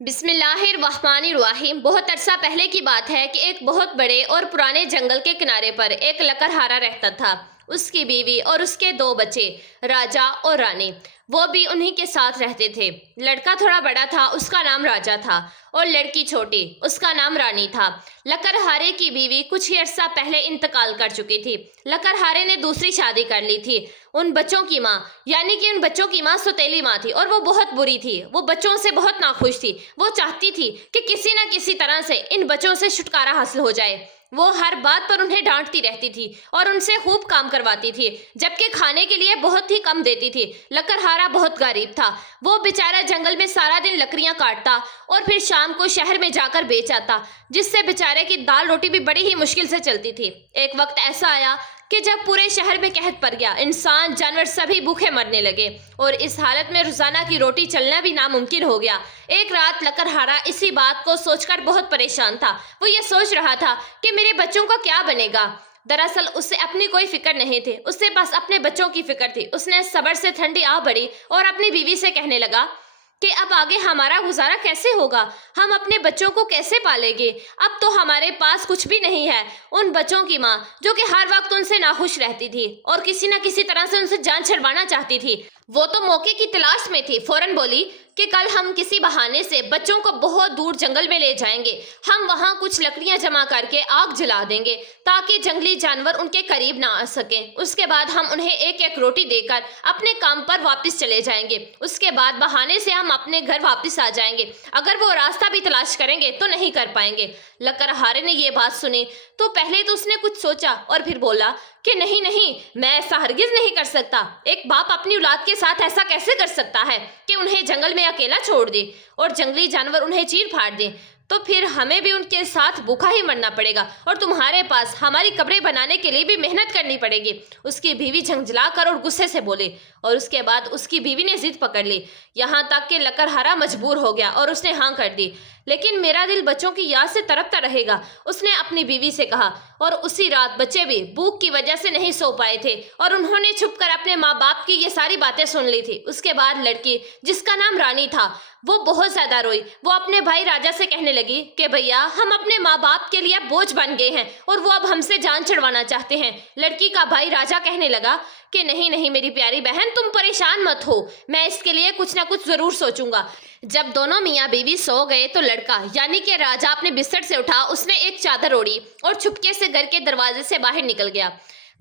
بسم اللہ الرحمن الرحیم۔ بہت عرصہ پہلے کی بات ہے کہ ایک بہت بڑے اور پرانے جنگل کے کنارے پر ایک لکڑہارا رہتا تھا۔ اس کی بیوی اور اس کے دو بچے راجا اور رانی، وہ بھی انہی کے ساتھ رہتے تھے۔ لڑکا تھوڑا بڑا تھا، اس کا نام راجا تھا، اور لڑکی چھوٹی، اس کا نام رانی تھا۔ لکڑہارے کی بیوی کچھ ہی عرصہ پہلے انتقال کر چکی تھی۔ لکڑہارے نے دوسری شادی کر لی تھی۔ ان بچوں کی ماں سوتیلی ماں تھی، اور وہ بہت بری تھی۔ وہ بچوں سے بہت ناخوش تھی۔ وہ چاہتی تھی کہ کسی نہ کسی طرح سے ان بچوں سے چھٹکارا حاصل ہو جائے۔ وہ ہر بات پر انہیں ڈانٹتی رہتی تھی اور ان سے خوب کام کرواتی تھی، جبکہ کھانے کے لیے بہت ہی کم دیتی تھی۔ لکڑہارا بہت غریب تھا۔ وہ بیچارہ جنگل میں سارا دن لکڑیاں کاٹتا اور پھر شام کو شہر میں جا کر بیچ آتا، جس سے بیچارے کی دال روٹی بھی بڑی ہی مشکل سے چلتی تھی۔ ایک وقت ایسا آیا کہ جب پورے شہر میں قحط پڑ گیا، انسان جانور سبھی بھوکے مرنے لگے، اور اس حالت میں روزانہ کی روٹی چلنا بھی ناممکن ہو گیا۔ ایک رات لکڑہارا اسی بات کو سوچ کر بہت پریشان تھا۔ وہ یہ سوچ رہا تھا کہ میرے بچوں کا کیا بنے گا۔ دراصل اسے اپنی کوئی فکر نہیں تھی، اسے بس اپنے بچوں کی فکر تھی۔ اس نے صبر سے ٹھنڈی آ بھری اور اپنی بیوی سے کہنے لگا کہ اب آگے ہمارا گزارا کیسے ہوگا؟ ہم اپنے بچوں کو کیسے پالیں گے؟ اب تو ہمارے پاس کچھ بھی نہیں ہے۔ ان بچوں کی ماں، جو کہ ہر وقت ان سے ناخوش رہتی تھی اور کسی نہ کسی طرح سے ان سے جان چھڑوانا چاہتی تھی، وہ تو موقع کی تلاش میں تھی۔ فوراً بولی کہ کل ہم کسی بہانے سے بچوں کو بہت دور جنگل میں لے جائیں گے۔ ہم وہاں کچھ لکڑیاں جمع کر کے آگ جلا دیں گے تاکہ جنگلی جانور ان کے قریب نہ آ سکیں۔ اس کے بعد ہم انہیں ایک ایک روٹی دے کر اپنے کام پر واپس چلے جائیں گے۔ اس کے بعد بہانے سے ہم اپنے گھر واپس آ جائیں گے۔ اگر وہ راستہ بھی تلاش کریں گے تو نہیں کر پائیں گے۔ لکڑہارے نے یہ بات سنی تو پہلے تو اس نے کچھ سوچا اور پھر بولا کہ نہیں، میں ایسا ہرگز نہیں کر سکتا۔ ایک باپ اپنی اولاد کے ساتھ ایسا کیسے کر سکتا ہے کہ انہیں جنگل میں اکیلا چھوڑ دے اور جنگلی جانور انہیں چیر پھاڑ دیں؟ تو پھر ہمیں بھی ان کے ساتھ بھوکا ہی مرنا پڑے گا، اور تمہارے پاس ہماری قبریں بنانے کے لیے بھی محنت کرنی پڑے گی۔ اس کی بیوی جھنجھلا کر اور غصے سے بولے، اور اس کے بعد اس کی بیوی نے ضد پکڑ لی، یہاں تک کہ لکڑہارا مجبور ہو گیا اور اس نے ہاں کر دی۔ لیکن میرا دل بچوں کی یاد سے تڑپتا رہے گا، اس نے اپنی بیوی سے کہا۔ اور اسی رات بچے بھی بھوک کی وجہ سے نہیں سو پائے تھے، اور انہوں نے چھپ کر اپنے ماں باپ کی یہ ساری باتیں سن لی تھی۔ اس کے بعد لڑکی، جس کا نام رانی تھا، وہ بہت زیادہ روئی۔ وہ اپنے بھائی راجا سے کہنے لگی کہ بھیا، ہم اپنے ماں باپ کے لیے بوجھ بن گئے ہیں اور وہ اب ہم سے جان چھڑوانا چاہتے ہیں۔ لڑکی کا بھائی راجا کہنے لگا کہ نہیں میری پیاری بہن، تم پریشان مت ہو، میں اس کے لیے کچھ نہ کچھ ضرور سوچوں گا۔ جب دونوں میاں بیوی سو گئے تو لڑکا یعنی کہ راجا اپنے بستر سے اٹھا، اس نے ایک چادر اوڑھی اور چھپکے سے گھر کے دروازے سے باہر نکل گیا۔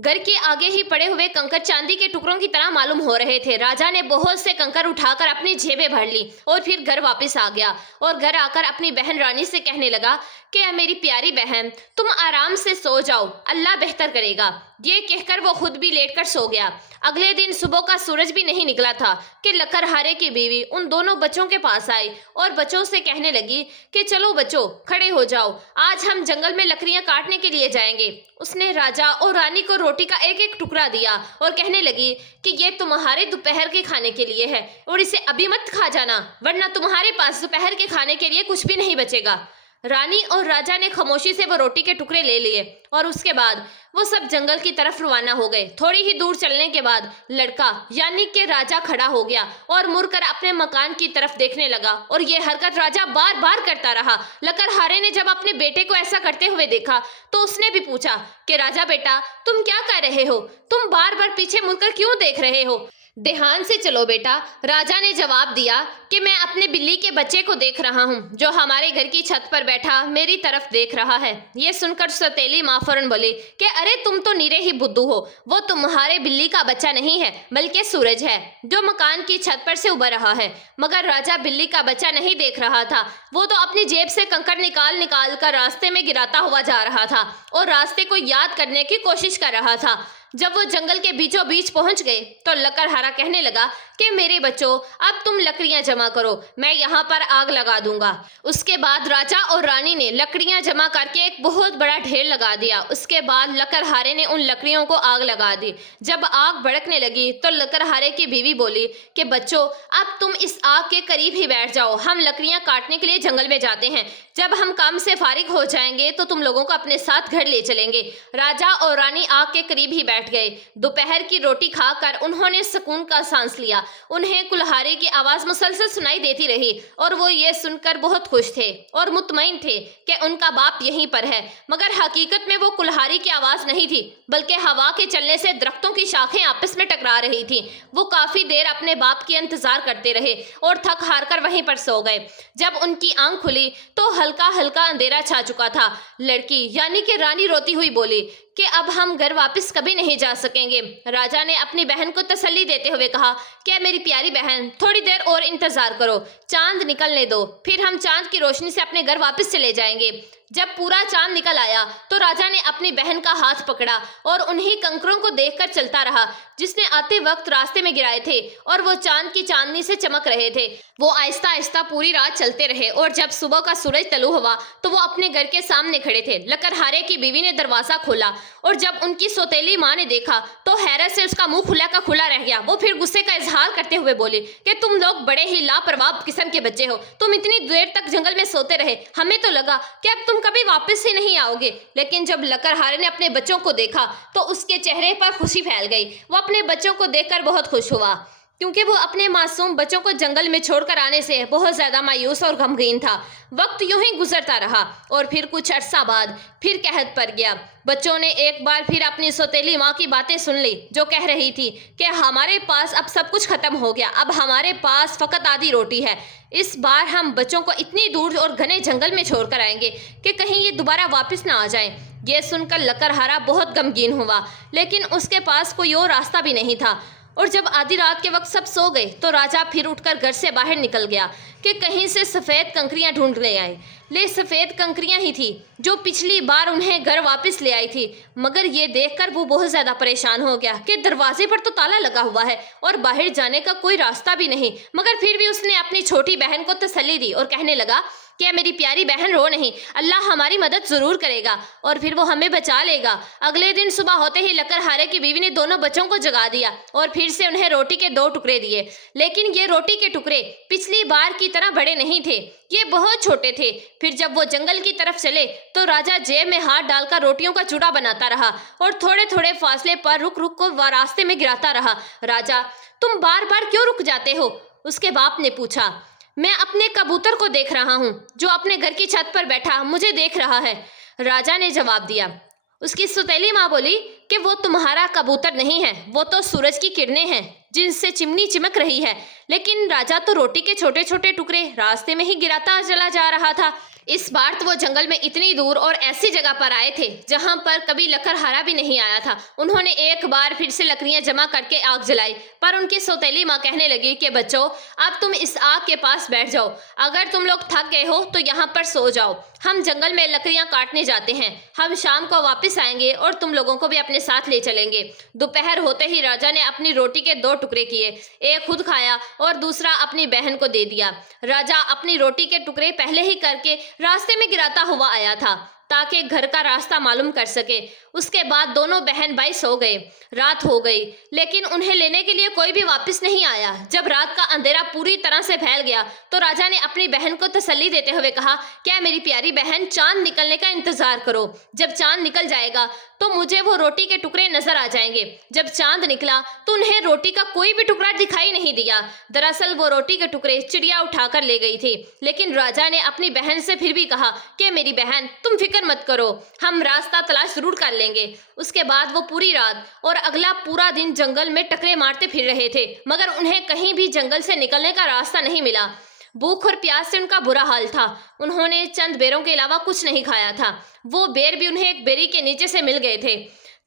گھر کے آگے ہی پڑے ہوئے کنکر چاندی کے ٹکڑوں کی طرح معلوم ہو رہے تھے۔ راجا نے بہت سے کنکر اٹھا کر اپنی جیبیں بھر لی اور پھر گھر واپس آ گیا، اور گھر آ کر اپنی بہن رانی سے کہنے لگا کہ میری پیاری بہن، تم آرام سے سو جاؤ، اللہ بہتر کرے گا۔ یہ کہہ کر وہ خود بھی لیٹ کر سو گیا۔ اگلے دن صبح کا سورج بھی نہیں نکلا تھا کہ لکڑہارے کی بیوی ان دونوں بچوں کے پاس آئی اور بچوں سے کہنے لگی کہ چلو بچوں، کھڑے ہو جاؤ، آج ہم جنگل میں لکڑیاں کاٹنے کے لیے جائیں گے۔ اس نے راجا اور رانی کو روٹی کا ایک ایک ٹکڑا دیا اور کہنے لگی کہ یہ تمہارے دوپہر کے کھانے کے لیے ہے، اور اسے ابھی مت کھا جانا، ورنہ تمہارے پاس دوپہر کے کھانے کے لیے کچھ بھی نہیں بچے گا۔ رانی اور راجا نے خاموشی سے وہ روٹی کے ٹکڑے لے لیے، اور اس کے بعد وہ سب جنگل کی طرف روانہ ہو گئے۔ تھوڑی ہی دور چلنے کے بعد لڑکا یعنی کہ راجا کھڑا ہو گیا اور مڑ کر اپنے مکان کی طرف دیکھنے لگا، اور یہ حرکت راجا بار بار کرتا رہا۔ لکڑہارے نے جب اپنے بیٹے کو ایسا کرتے ہوئے دیکھا تو اس نے بھی پوچھا کہ راجا بیٹا، تم کیا کر رہے ہو؟ تم بار بار پیچھے مڑ کر کیوں دیکھ رہے ہو؟ دھیان سے چلو بیٹا، راجا نے جواب دیا کہ میں اپنے بلی کے بچے کو دیکھ رہا ہوں، جو ہمارے گھر کی چھت پر بیٹھا میری طرف دیکھ رہا ہے۔ یہ سن کر سوتیلی ماں فوراً بولی کہ ارے تم تو نیرے ہی بدھو ہو، وہ تمہارے بلی کا بچہ نہیں ہے بلکہ سورج ہے، جو مکان کی چھت پر سے ابھر رہا ہے۔ مگر راجا بلی کا بچہ نہیں دیکھ رہا تھا، وہ تو اپنی جیب سے کنکر نکال کر راستے میں گراتا ہوا جا رہا تھا اور راستے کو یاد کرنے کی کوشش کر رہا تھا۔ جب وہ جنگل کے بیچوں بیچ پہنچ گئے تو لکڑہارا کہنے لگا کہ میرے بچوں، اب تم لکڑیاں جمع کرو، میں یہاں پر آگ لگا دوں گا۔ اس کے بعد راجا اور رانی نے لکڑیاں جمع کر کے ایک بہت بڑا ڈھیر لگا دیا۔ اس کے بعد لکڑہارے نے ان لکڑیوں کو آگ لگا دی۔ جب آگ بھڑکنے لگی تو لکڑہارے کی بیوی بولی کہ بچوں، اب تم اس آگ کے قریب ہی بیٹھ جاؤ، ہم لکڑیاں کاٹنے کے لیے جنگل میں جاتے ہیں، جب ہم کام سے فارغ ہو جائیں گے تو تم لوگوں کو اپنے ساتھ گھر لے چلیں گے۔ راجا اور رانی آگ کے قریب ہی بیٹھ بیٹھ گئے۔ دوپہر کی روٹی کھا کر انہوں نے سکون کا سانس لیا۔ انہیں کلہاڑے کی آواز مسلسل سنائی دیتی رہی اور وہ یہ سن کر بہت خوش تھے اور مطمئن تھے کہ ان کا باپ یہیں پر ہے، مگر حقیقت میں وہ کلہاڑی کی آواز نہیں تھی بلکہ ہوا کے چلنے سے درختوں کی شاخیں آپس میں ٹکرا رہی تھیں۔ وہ کافی دیر اپنے باپ کی انتظار کرتے رہے اور تھک ہار کر وہیں پر سو گئے۔ جب ان کی آنکھ کھلی تو ہلکا ہلکا اندھیرا چھا چکا تھا۔ لڑکی یعنی کہ رانی روتی ہوئی بولی کہ اب ہم گھر واپس کبھی نہیں جا سکیں گے۔ راجا نے اپنی بہن کو تسلی دیتے ہوئے کہا کہ میری پیاری بہن، تھوڑی دیر اور انتظار کرو، چاند نکلنے دو، پھر ہم چاند کی روشنی سے اپنے گھر واپس چلے جائیں گے۔ جب پورا چاند نکل آیا تو راجا نے اپنی بہن کا ہاتھ پکڑا اور انہی کنکروں کو دیکھ کر چلتا رہا جس نے آتے وقت راستے میں گرائے تھے اور وہ چاند کی چاندنی سے چمک رہے تھے۔ وہ آہستہ آہستہ پوری رات چلتے رہے اور جب صبح کا سورج طلوع ہوا تو وہ اپنے گھر کے سامنے کھڑے تھے۔ لکڑہارے کی بیوی نے دروازہ کھولا اور جب ان کی سوتیلی ماں نے دیکھا تو حیرت سے اس کا منہ کھلا کا کھلا رہ گیا۔ وہ پھر غصے کا اظہار کرتے ہوئے بولی کہ تم لوگ بڑے ہی لاپرواہ قسم کے بچے ہو، تم اتنی دیر تک جنگل میں سوتے رہے، ہمیں تو لگا کہ اب تم کبھی واپس ہی نہیں آؤ گے۔ لیکن جب لکڑہارے نے اپنے بچوں کو دیکھا تو اس کے چہرے پر خوشی پھیل گئی۔ وہ اپنے بچوں کو دیکھ کر بہت خوش ہوا کیونکہ وہ اپنے معصوم بچوں کو جنگل میں چھوڑ کر آنے سے بہت زیادہ مایوس اور غمگین تھا۔ وقت یوں ہی گزرتا رہا اور پھر کچھ عرصہ بعد پھر قحط پڑ گیا۔ بچوں نے ایک بار پھر اپنی سوتیلی ماں کی باتیں سن لی جو کہہ رہی تھی کہ ہمارے پاس اب سب کچھ ختم ہو گیا، اب ہمارے پاس فقط آدھی روٹی ہے۔ اس بار ہم بچوں کو اتنی دور اور گھنے جنگل میں چھوڑ کر آئیں گے کہ کہیں یہ دوبارہ واپس نہ آ جائیں۔ یہ سن کر لکڑہارا بہت غمگین ہوا لیکن اس کے پاس کوئی اور راستہ بھی نہیں تھا۔ اور جب آدھی رات کے وقت سب سو گئے تو راجا پھر اٹھ کر گھر سے باہر نکل گیا کہ کہیں سے سفید کنکریاں ڈھونڈ لے آئے۔ سفید کنکریاں ہی تھی جو پچھلی بار انہیں گھر واپس لے آئی تھی، مگر یہ دیکھ کر وہ بہت زیادہ پریشان ہو گیا کہ دروازے پر تو تالا لگا ہوا ہے اور باہر جانے کا کوئی راستہ بھی نہیں، مگر پھر بھی اس نے اپنی چھوٹی بہن کو تسلی دی اور کہنے لگا کہ میری پیاری بہن رو نہیں، اللہ ہماری مدد ضرور کرے گا اور پھر وہ ہمیں بچا لے گا۔ اگلے دن صبح ہوتے ہی لکڑہارے کی بیوی نے دونوں بچوں کو جگا دیا اور پھر سے انہیں روٹی کے 2 ٹکڑے دیے، لیکن یہ روٹی کے ٹکڑے پچھلی بار کی طرح بڑے نہیں تھے، یہ بہت چھوٹے تھے۔ پھر جب وہ جنگل کی طرف چلے تو راجا جیب میں ہاتھ ڈال کر روٹیوں کا چوڑا بناتا رہا اور تھوڑے تھوڑے فاصلے پر رک رک کر راستے میں گراتا رہا۔ راجا، تم بار بار کیوں رک جاتے ہو؟ اس کے باپ نے پوچھا۔ میں اپنے کبوتر کو دیکھ رہا ہوں جو اپنے گھر کی چھت پر بیٹھا مجھے دیکھ رہا ہے، راجا نے جواب دیا۔ اس کی سوتیلی ماں بولی کہ وہ تمہارا کبوتر نہیں ہے، وہ تو سورج کی کرنیں ہیں جن سے چمنی چمک رہی ہے۔ لیکن راجا تو روٹی کے چھوٹے چھوٹے ٹکڑے راستے میں ہی گراتا چلا جا رہا تھا۔ اس بار تو وہ جنگل میں اتنی دور اور ایسی جگہ پر آئے تھے جہاں پر کبھی لکڑہارا بھی نہیں آیا تھا۔ انہوں نے ایک بار پھر سے لکڑیاں جمع کر کے آگ جلائی، پر ان کی سوتیلی ماں کہنے لگی کہ بچوں، اب تم اس آگ کے پاس بیٹھ جاؤ، اگر تم لوگ تھک گئے ہو تو یہاں پر سو جاؤ، ہم جنگل میں لکڑیاں کاٹنے جاتے ہیں، ہم شام کو واپس آئیں گے اور تم لوگوں کو بھی اپنے ساتھ لے چلیں گے۔ دوپہر ہوتے ہی راجا نے اپنی روٹی کے 2 ٹکڑے کیے، ایک خود کھایا اور دوسرا اپنی بہن کو دے دیا۔ راجا اپنی روٹی کے ٹکڑے پہلے ہی کر کے راستے میں گراتا ہوا آیا تھا تاکہ گھر کا راستہ معلوم کر سکے۔ اس کے بعد دونوں بہن بھائی سو گئے۔ رات ہو گئی لیکن انہیں لینے کے لیے کوئی بھی واپس نہیں آیا۔ جب رات کا اندھیرا پوری طرح سے پھیل گیا تو راجا نے اپنی بہن کو تسلی دیتے ہوئے کہا کہ میری پیاری بہن، چاند نکلنے کا انتظار کرو، جب چاند نکل جائے گا تو مجھے وہ روٹی کے ٹکڑے نظر آ جائیں گے۔ جب چاند نکلا تو انہیں روٹی کا کوئی بھی ٹکڑا دکھائی نہیں دیا۔ دراصل وہ روٹی کے ٹکڑے چڑیا اٹھا کر لے گئی تھی، لیکن راجا نے اپنی بہن سے پھر بھی کہا کہ میری بہن، تم فکر مت کرو، ہم راستہ تلاش ضرور کر لیں گے۔ اس کے بعد وہ پوری رات اور اگلا پورا دن جنگل میں ٹکرے مارتے پھر رہے تھے، مگر انہیں کہیں بھی جنگل سے نکلنے کا راستہ نہیں ملا۔ بھوک اور پیاس سے ان کا برا حال تھا۔ انہوں نے چند بیروں کے علاوہ کچھ نہیں کھایا تھا۔ وہ بیر بھی انہیں ایک بیری کے نیچے سے مل گئے تھے۔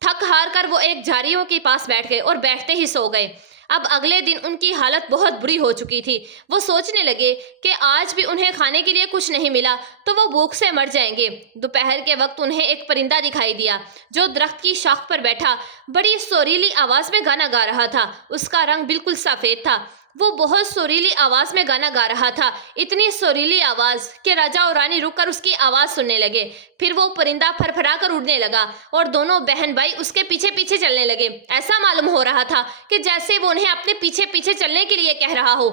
تھک ہار کر وہ ایک جھاڑیوں کے پاس بیٹھ گئے اور بیٹھتے ہی سو گئے۔ اب اگلے دن ان کی حالت بہت بری ہو چکی تھی۔ وہ سوچنے لگے کہ آج بھی انہیں کھانے کے لیے کچھ نہیں ملا تو وہ بھوک سے مر جائیں گے۔ دوپہر کے وقت انہیں ایک پرندہ دکھائی دیا جو درخت کی شاخ پر بیٹھا بڑی سریلی آواز میں گانا گا رہا تھا۔ اس کا رنگ بالکل سفید تھا۔ وہ بہت سریلی آواز میں گانا گا رہا تھا، اتنی سریلی آواز کہ راجا اور رانی رک کر اس کی آواز سننے لگے۔ پھر وہ پرندہ پھر پھرا کر اڑنے لگا اور دونوں بہن بھائی اس کے پیچھے پیچھے چلنے لگے۔ ایسا معلوم ہو رہا تھا کہ جیسے وہ انہیں اپنے پیچھے پیچھے چلنے کے لیے کہہ رہا ہو۔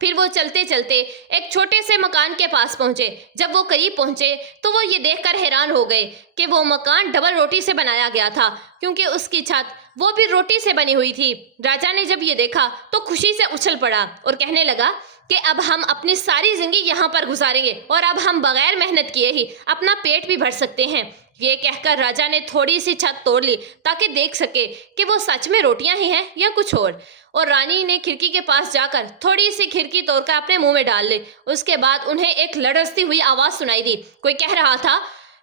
پھر وہ چلتے چلتے ایک چھوٹے سے مکان کے پاس پہنچے۔ جب وہ قریب پہنچے تو وہ یہ دیکھ کر حیران ہو گئے کہ وہ مکان ڈبل روٹی سے بنایا گیا تھا، کیونکہ اس کی چھت وہ بھی روٹی سے بنی ہوئی تھی۔ راجا نے جب یہ دیکھا تو خوشی سے اچھل پڑا اور کہنے لگا کہ اب ہم اپنی ساری زندگی یہاں پر گزاریں گے اور اب ہم بغیر محنت کیے ہی اپنا پیٹ بھی بھر سکتے ہیں۔ یہ کہہ کر راجا نے تھوڑی سی چھت توڑ لی تاکہ دیکھ سکے کہ وہ سچ میں روٹیاں ہی ہیں یا کچھ اور رانی نے کھڑکی کے پاس جا کر تھوڑی سی کھڑکی توڑ کر اپنے منہ میں ڈال لی۔ اس کے بعد انہیں ایک لڑزتی ہوئی آواز سنائی دی۔ کوئی کہہ رہا تھا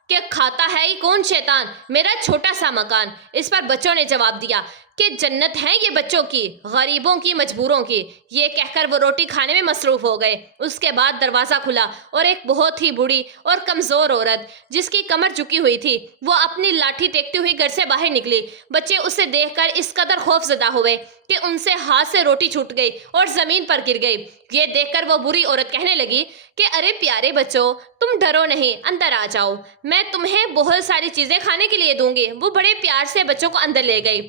کہ کھاتا ہے ہی کون شیطان میرا چھوٹا سا مکان۔ اس پر بچوں نے جواب دیا کہ جنت ہے یہ بچوں کی، غریبوں کی، مجبوروں کی۔ یہ کہہ کر وہ روٹی کھانے میں مصروف ہو گئے۔ اس کے بعد دروازہ کھلا اور ایک بہت ہی بوڑھی اور کمزور عورت جس کی کمر جھکی ہوئی تھی وہ اپنی لاٹھی ٹیکتی ہوئی گھر سے باہر نکلی۔ بچے اسے دیکھ کر اس قدر خوف زدہ ہوئے کہ ان سے ہاتھ سے روٹی چھوٹ گئی اور زمین پر گر گئی۔ یہ دیکھ کر وہ بری عورت کہنے لگی کہ ارے پیارے بچوں، تم ڈرو نہیں، اندر آ جاؤ، میں تمہیں بہت ساری چیزیں کھانے کے لیے دوں گی۔ وہ بڑے پیار سے بچوں کو اندر لے گئی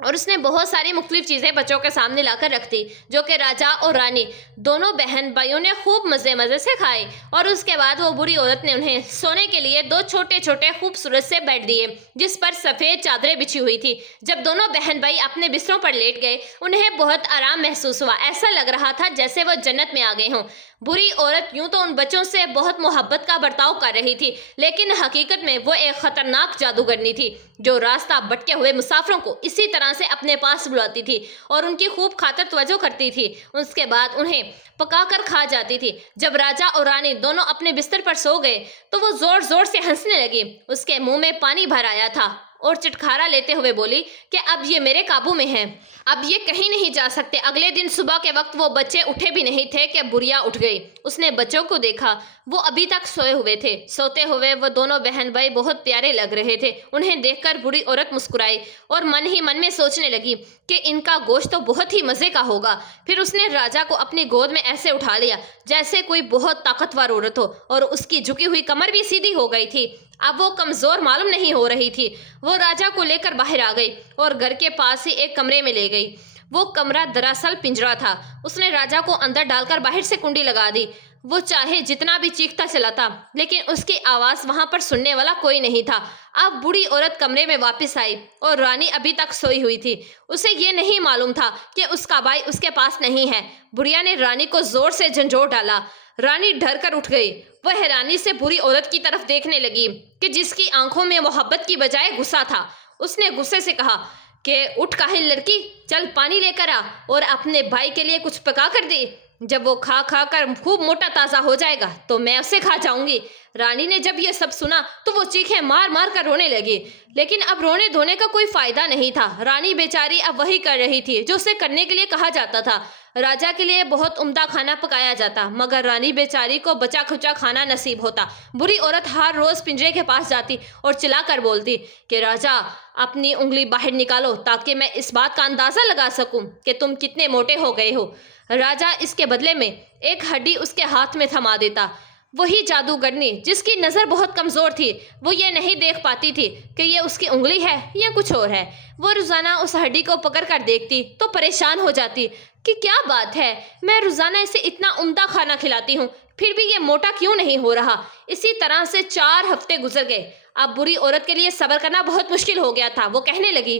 اور اس نے بہت ساری مختلف چیزیں بچوں کے سامنے لا کر رکھ دی جو کہ راجا اور رانی دونوں بہن بھائیوں نے خوب مزے سے کھائے۔ اور اس کے بعد وہ بری عورت نے انہیں سونے کے لیے 2 چھوٹے چھوٹے خوبصورت سے بیڈ دیے جس پر سفید چادریں بچھی ہوئی تھی۔ جب دونوں بہن بھائی اپنے بستروں پر لیٹ گئے انہیں بہت آرام محسوس ہوا، ایسا لگ رہا تھا جیسے وہ جنت میں آ گئے ہوں۔ بری عورت یوں تو ان بچوں سے بہت محبت کا برتاؤ کر رہی تھی، لیکن حقیقت میں وہ ایک خطرناک جادوگرنی تھی جو راستہ بھٹکے ہوئے مسافروں کو اسی طرح سے اپنے پاس بلاتی تھی اور ان کی خوب خاطر توجہ کرتی تھی۔ اس کے بعد انہیں پکا کر کھا جاتی تھی۔ جب راجا اور رانی دونوں اپنے بستر پر سو گئے تو وہ زور زور سے ہنسنے لگی۔ اس کے منہ میں پانی بھر آیا تھا اور چٹکارا لیتے ہوئے بولی کہ اب یہ میرے قابو میں ہے، اب یہ کہیں نہیں جا سکتے۔ اگلے دن صبح کے وقت وہ بچے اٹھے بھی نہیں تھے کہ بڑھیا اٹھ گئی۔ اس نے بچوں کو دیکھا، وہ ابھی تک سوئے ہوئے تھے۔ سوتے ہوئے وہ دونوں بہن بھائی بہت پیارے لگ رہے تھے۔ انہیں دیکھ کر بڑی عورت مسکرائی اور من ہی من میں سوچنے لگی کہ ان کا گوشت تو بہت ہی مزے کا ہوگا۔ پھر اس نے راجا کو اپنی گود میں ایسے اٹھا لیا جیسے کوئی بہت طاقتور عورت ہو اور اس کی جھکی ہوئی کمر بھی سیدھی ہو گئی تھی۔ اب وہ کمزور معلوم نہیں ہو رہی تھی۔ وہ راجا کو لے کر باہر آ گئی اور گھر کے پاس ہی ایک کمرے میں لے گئی۔ وہ کمرہ دراصل پنجرا تھا۔ اس نے راجا کو اندر ڈال کر باہر سے کنڈی لگا دی۔ وہ چاہے جتنا بھی چیختا چلا تھا لیکن اس کی آواز وہاں پر سننے والا کوئی نہیں تھا۔ اب بوڑھی عورت کمرے میں واپس آئی اور رانی ابھی تک سوئی ہوئی تھی۔ اسے یہ نہیں معلوم تھا کہ اس کا بھائی اس کے پاس نہیں ہے۔ بڑھیا نے رانی کو زور سے جھنجھوڑ ڈالا۔ رانی ڈر کر اٹھ گئی۔ وہ حیرانی سے بری عورت کی طرف دیکھنے لگی کہ جس کی آنکھوں میں محبت کی بجائے غصہ تھا۔ اس نے غصے سے کہا کہ اٹھ کاہل لڑکی، چل پانی لے کر آ اور اپنے بھائی کے لیے کچھ پکا کر دے۔ جب وہ کھا کر خوب موٹا تازہ ہو جائے گا تو میں اسے کھا جاؤں گی۔ رانی نے جب یہ سب سنا تو وہ چیخیں مار مار کر رونے لگی، لیکن اب رونے دھونے کا کوئی فائدہ نہیں تھا۔ رانی بیچاری اب وہی کر رہی تھی جو اسے کرنے کے لیے کہا جاتا تھا۔ راجا کے لیے بہت عمدہ کھانا پکایا جاتا مگر رانی بیچاری کو بچا کھچا کھانا نصیب ہوتا۔ بری عورت ہر روز پنجرے کے پاس جاتی اور چلا کر بولتی کہ راجا اپنی انگلی باہر نکالو تاکہ میں اس بات کا اندازہ لگا سکوں کہ تم کتنے موٹے ہو گئے ہو۔ راجا اس کے بدلے میں ایک ہڈی اس کے ہاتھ میں تھما دیتا۔ وہی جادوگرنی جس کی نظر بہت کمزور تھی، وہ یہ نہیں دیکھ پاتی تھی کہ یہ اس کی انگلی ہے یا کچھ اور ہے۔ وہ روزانہ اس ہڈی کو پکڑ کر دیکھتی تو پریشان ہو جاتی کہ کیا بات ہے، میں روزانہ اسے اتنا عمدہ کھانا کھلاتی ہوں پھر بھی یہ موٹا کیوں نہیں ہو رہا۔ اسی طرح سے 4 ہفتے گزر گئے۔ اب بری عورت کے لیے صبر کرنا بہت مشکل ہو گیا تھا۔ وہ کہنے لگی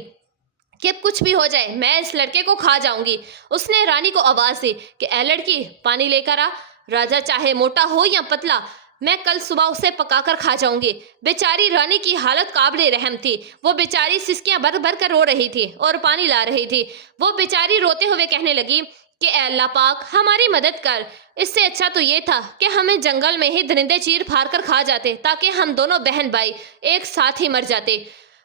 کہ اب کچھ بھی ہو جائے میں اس لڑکے کو کھا جاؤں گی۔ اس نے رانی کو آواز دی کہ اے لڑکی پانی لے کر آ، راجا چاہے موٹا ہو یا پتلا میں کل صبح اسے پکا کر کھا جاؤں گی۔ بیچاری رانی کی حالت قابل رحم تھی۔ وہ بیچاری سسکیاں بھر بھر کر رو رہی تھی اور پانی لا رہی تھی۔ وہ بیچاری روتے ہوئے کہنے لگی کہ اے اللہ پاک ہماری مدد کر، اس سے اچھا تو یہ تھا کہ ہمیں جنگل میں ہی درندے چیر پھاڑ کر کھا جاتے تاکہ ہم دونوں بہن بھائی ایک ساتھ ہی مر جاتے۔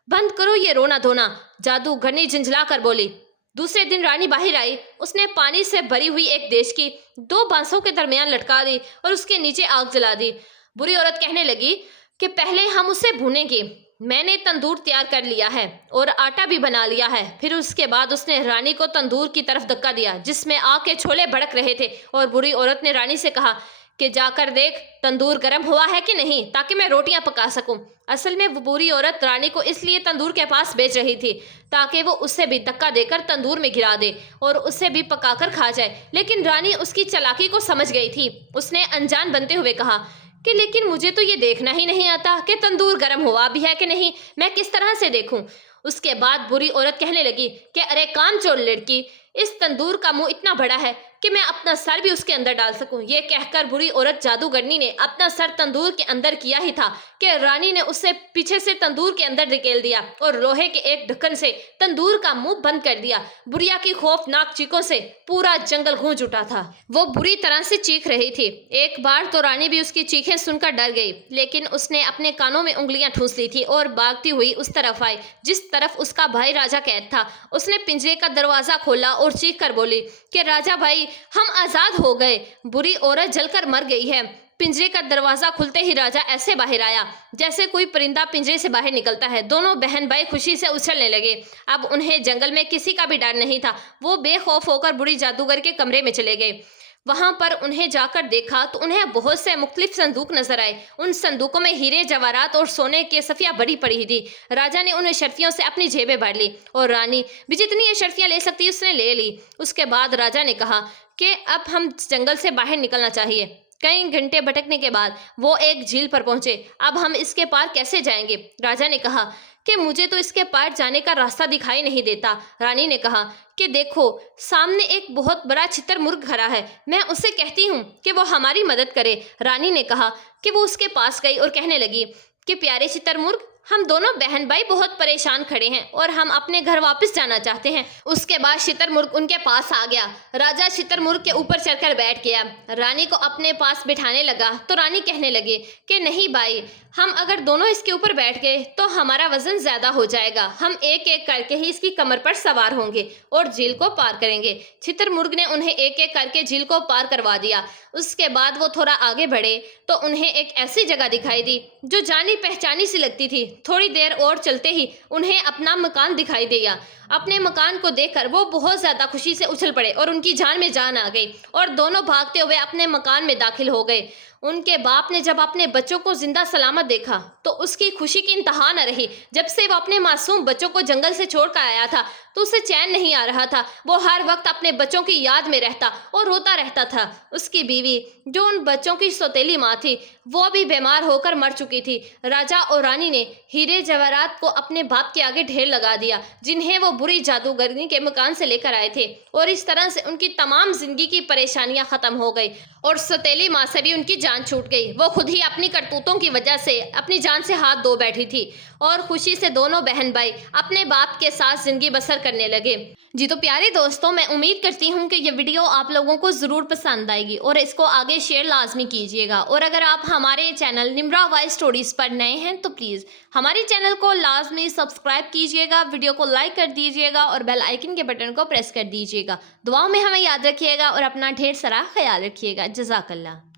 بند کرو یہ رونا دھونا، جادوگرنی جھنجھلا کر بولی۔ دوسرے دن رانی باہر آئی۔ اس نے پانی سے بھری ہوئی ایک دیش کی 2 بانسوں کے درمیان لٹکا دی اور اس کے نیچے آگ جلا دی۔ بری عورت کہنے لگی کہ پہلے ہم اسے بھونیں گے، میں نے تندور تیار کر لیا ہے اور آٹا بھی بنا لیا ہے۔ پھر اس کے بعد اس نے رانی کو تندور کی طرف دھکا دیا جس میں آگ کے چھولے بھڑک رہے تھے اور بری عورت نے رانی سے کہا کہ جا کر دیکھ تندور گرم ہوا ہے کہ نہیں تاکہ میں روٹیاں پکا سکوں۔ اصل میں وہ بری عورت رانی کو اس لیے تندور کے پاس بیچ رہی تھی تاکہ وہ اسے بھی دھکا دے کر تندور میں گرا دے اور اسے بھی پکا کر کھا جائے، لیکن رانی اس کی چالاکی کو سمجھ گئی تھی۔ اس نے انجان بنتے ہوئے کہا کہ لیکن مجھے تو یہ دیکھنا ہی نہیں آتا کہ تندور گرم ہوا بھی ہے کہ نہیں، میں کس طرح سے دیکھوں؟ اس کے بعد بری عورت کہنے لگی کہ ارے کام چور لڑکی، اس تندور کا منہ اتنا بڑا ہے کہ میں اپنا سر بھی اس کے اندر ڈال سکوں۔ یہ کہہ کر بری عورت جادوگرنی نے اپنا سر تندور کے اندر کیا ہی تھا کہ رانی نے اسے پیچھے سے تندور کے اندر دھکیل دیا اور لوہے کے ایک ڈھکن سے تندور کا منہ بند کر دیا۔ بڑھیا کی خوفناک چیخوں سے پورا جنگل گونج اٹھا تھا۔ وہ بری طرح سے چیخ رہی تھی۔ ایک بار تو رانی بھی اس کی چیخیں سن کر ڈر گئی، لیکن اس نے اپنے کانوں میں انگلیاں ٹھونس لی تھی اور بھاگتی ہوئی اس طرف آئی جس طرف اس کا بھائی راجا قید تھا۔ اس نے پنجرے کا دروازہ کھولا اور چیخ کر بولی کہ راجا بھائی، ہم آزاد ہو گئے، بری عورت جل کر مر گئی ہے۔ پنجرے کا دروازہ کھلتے ہی راجا ایسے باہر آیا جیسے کوئی پرندہ پنجرے سے باہر نکلتا ہے۔ دونوں بہن بھائی خوشی سے اچھلنے لگے۔ اب انہیں جنگل میں کسی کا بھی ڈر نہیں تھا۔ وہ بے خوف ہو کر بری جادوگر کے کمرے میں چلے گئے۔ وہاں پر انہیں جا کر دیکھا تو انہیں بہت سے مختلف صندوق نظر آئے۔ ان صندوقوں میں ہیرے جواہرات اور سونے کے صفیاں بڑی پڑی تھی۔ راجا نے ان اشرفیوں سے اپنی جیبیں بھر لی اور رانی بھی جتنی اشرفیاں لے سکتی اس نے لے لی۔ اس کے بعد راجا نے کہا کہ اب ہم جنگل سے باہر نکلنا چاہیے۔ کئی گھنٹے بھٹکنے کے بعد وہ ایک جھیل پر پہنچے۔ اب ہم اس کے پار کیسے جائیں گے؟ راجا نے کہا کہ مجھے تو اس کے پار جانے کا راستہ دکھائی نہیں دیتا۔ رانی نے کہا کہ دیکھو سامنے ایک بہت بڑا چھتر مرغ کھڑا ہے، میں اسے کہتی ہوں کہ وہ ہماری مدد کرے۔ رانی نے کہا کہ وہ اس کے پاس گئی اور کہنے لگی کہ پیارے چھتر مرغ، ہم دونوں بہن بھائی بہت پریشان کھڑے ہیں اور ہم اپنے گھر واپس جانا چاہتے ہیں۔ اس کے بعد شتر مرغ ان کے پاس آ گیا۔ راجا شتر مرغ کے اوپر چڑھ کر بیٹھ گیا۔ رانی کو اپنے پاس بٹھانے لگا تو رانی کہنے لگی کہ نہیں بھائی، ہم اگر دونوں اس کے اوپر بیٹھ گئے تو ہمارا وزن زیادہ ہو جائے گا، ہم ایک ایک کر کے ہی اس کی کمر پر سوار ہوں گے اور جھیل کو پار کریں گے۔ چھتر مرغ نے انہیں ایک ایک کر کے جھیل کو پار کروا دیا۔ اس کے بعد وہ تھوڑا آگے بڑھے تو انہیں ایک ایسی جگہ دکھائی دی جو جانی پہچانی سی لگتی تھی۔ تھوڑی دیر اور چلتے ہی انہیں اپنا مکان دکھائی دیا۔ اپنے مکان کو دیکھ کر وہ بہت زیادہ خوشی سے اچھل پڑے اور ان کی جان میں جان آ گئی اور دونوں بھاگتے ہوئے اپنے مکان میں داخل ہو گئے۔ ان کے باپ نے جب اپنے بچوں کو زندہ سلامت دیکھا تو اس کی خوشی کی انتہا نہ رہی۔ جب سے وہ اپنے معصوم بچوں کو جنگل سے چھوڑ کر آیا تھا تو اسے چین نہیں آ رہا تھا۔ وہ ہر وقت اپنے بچوں کی یاد میں رہتا اور روتا رہتا تھا۔ اس کی بیوی جو ان بچوں کی سوتیلی ماں تھی وہ بھی بیمار ہو کر مر چکی تھی۔ راجا اور رانی نے ہیرے جواہرات کو اپنے باپ کے آگے ڈھیر لگا دیا جنہیں وہ بری جادوگرنی کے مکان سے لے کر آئے تھے، اور اس طرح سے ان کی تمام زندگی کی پریشانیاں ختم ہو گئی اور سوتیلی ماں سے بھی ان کی جان چھوٹ گئی۔ وہ خود ہی اپنی کرتوتوں کی وجہ سے اپنی جان سے ہاتھ دھو بیٹھی تھی اور خوشی سے دونوں بہن بھائی اپنے باپ کے ساتھ زندگی بسر کرنے لگے۔ جی تو پیارے دوستوں، میں امید کرتی ہوں کہ یہ ویڈیو آپ لوگوں کو ضرور پسند آئے گی اور اس کو آگے شیئر لازمی کیجیے گا، اور اگر آپ ہمارے چینل نمرا وائس اسٹوریز پر نئے ہیں تو پلیز ہمارے چینل کو لازمی سبسکرائب کیجیے گا، ویڈیو کو لائک کر دیجیے گا اور بیل آئیکن کے بٹن کو پریس کر دیجیے گا۔ دعاؤں میں ہمیں یاد رکھیے گا اور اپنا ڈھیر سارا خیال رکھیے گا۔ جزاک اللہ۔